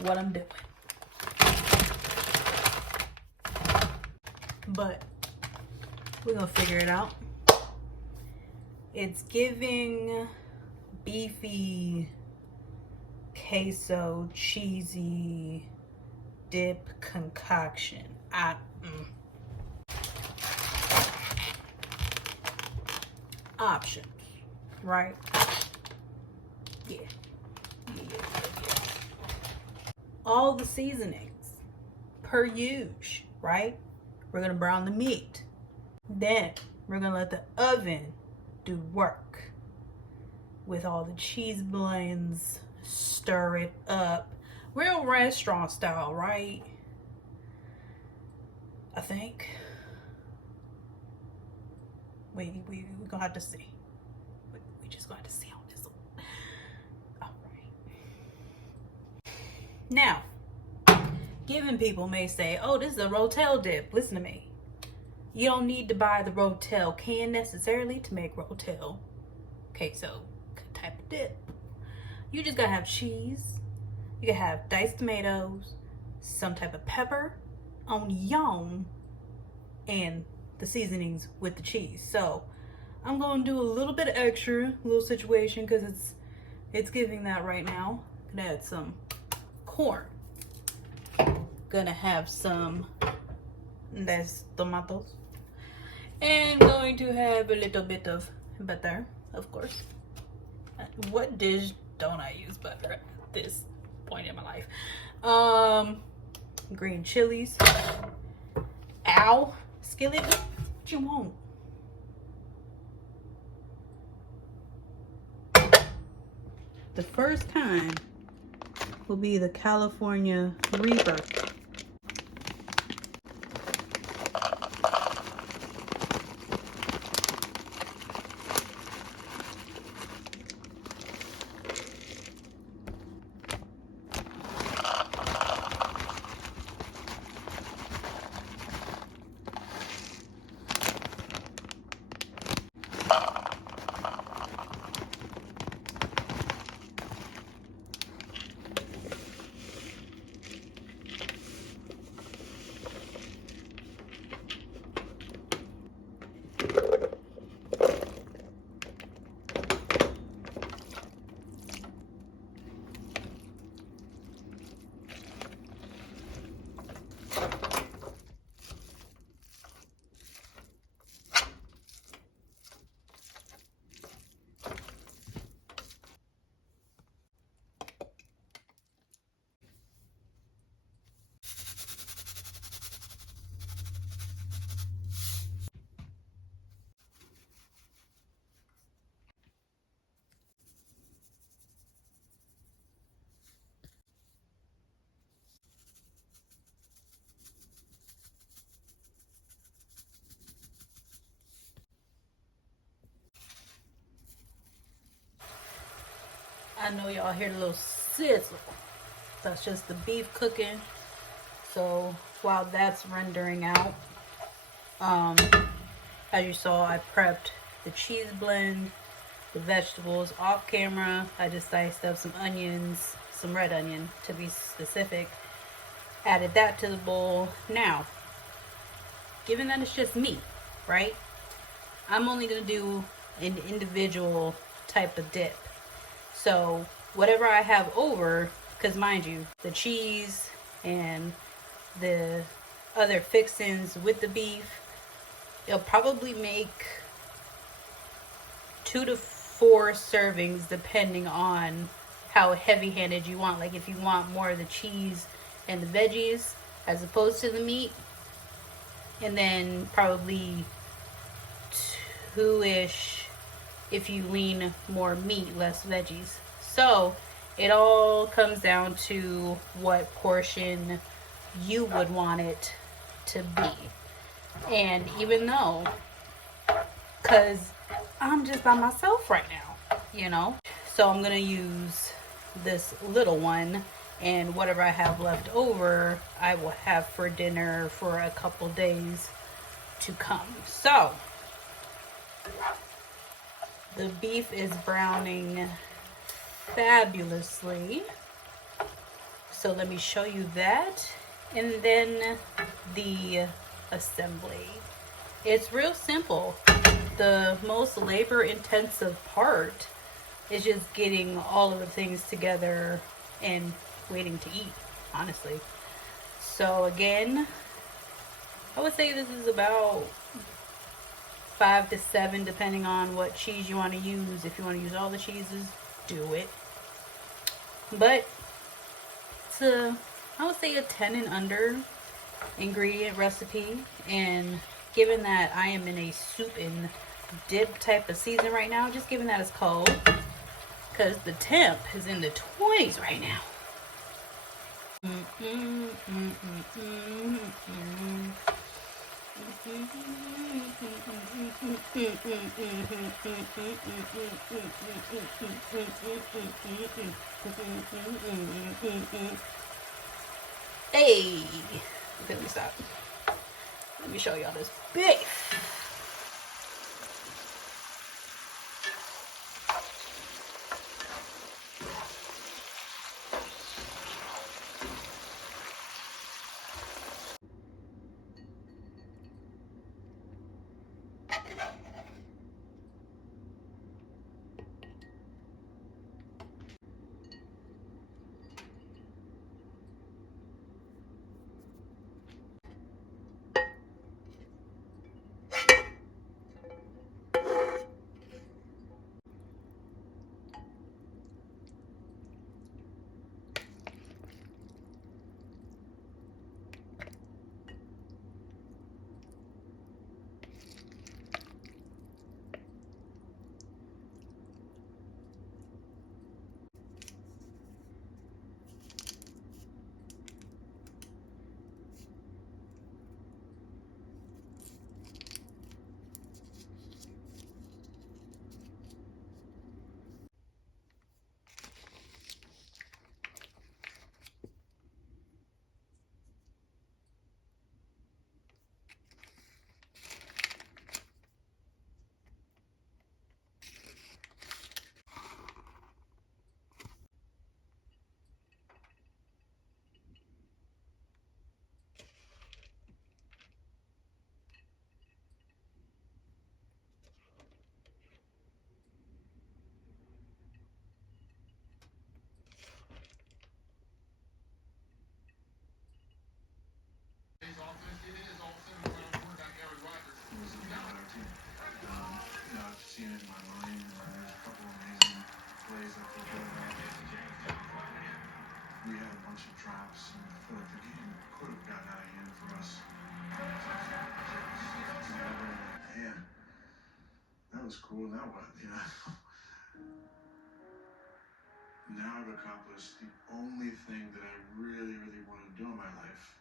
what I'm doing. But we're gonna figure it out. It's giving beefy queso cheesy dip concoction. Options, right? Yeah. All the seasonings per use, right? We're gonna brown the meat. Then we're gonna let the oven do work with all the cheese blends. Stir it up, real restaurant style, right? I think. We're gonna have to see. We just gonna have to see on this one. All right. Now, given people may say, "Oh, this is a rotel dip." Listen to me. You don't need to buy the rotel can necessarily to make rotel queso type of dip. You just gotta have cheese. You gotta have diced tomatoes, some type of pepper, onion, and the seasonings with the cheese. So I'm gonna do a little bit of extra, little situation, because it's giving that right now. Gonna add some corn. Gonna have some tomatoes. And going to have a little bit of butter, of course. What dish don't I use butter at this point in my life? Green chilies. Ow, skillet, what you want? The first time will be the California Reaper. I know y'all hear the little sizzle. That's just the beef cooking. So while that's rendering out, as you saw, I prepped the cheese blend, the vegetables off camera. I just diced up some onions, some red onion to be specific. Added that to the bowl. Now, given that it's just meat, right? I'm only gonna do an individual type of dip. So whatever I have over, because mind you, the cheese and the other fixings with the beef, it'll probably make 2 to 4 servings depending on how heavy-handed you want. Like if you want more of the cheese and the veggies as opposed to the meat, and then probably 2-ish if you lean more meat, less veggies. So it all comes down to what portion you would want it to be. And even though, because I'm just by myself right now, you know, so I'm gonna use this little one, and whatever I have left over I will have for dinner for a couple days to come. So the beef is browning fabulously. So let me show you that, and then the assembly. It's real simple. The most labor intensive part is just getting all of the things together and waiting to eat, honestly. So again, I would say this is about 5 to 7, depending on what cheese you want to use. If you want to use all the cheeses, do it. But it's I would say a 10 and under ingredient recipe. And given that I am in a soup and dip type of season right now, just given that it's cold, because the temp is in the 20s right now. Hey, let me stop. Let me show y'all this beef. Seen it in my mind, and there's a couple amazing plays that they did. We had a bunch of drops, and I feel like the game could have gotten out of hand for us. Man, that was cool. Now what? Now I've accomplished the only thing that I really, really want to do in my life.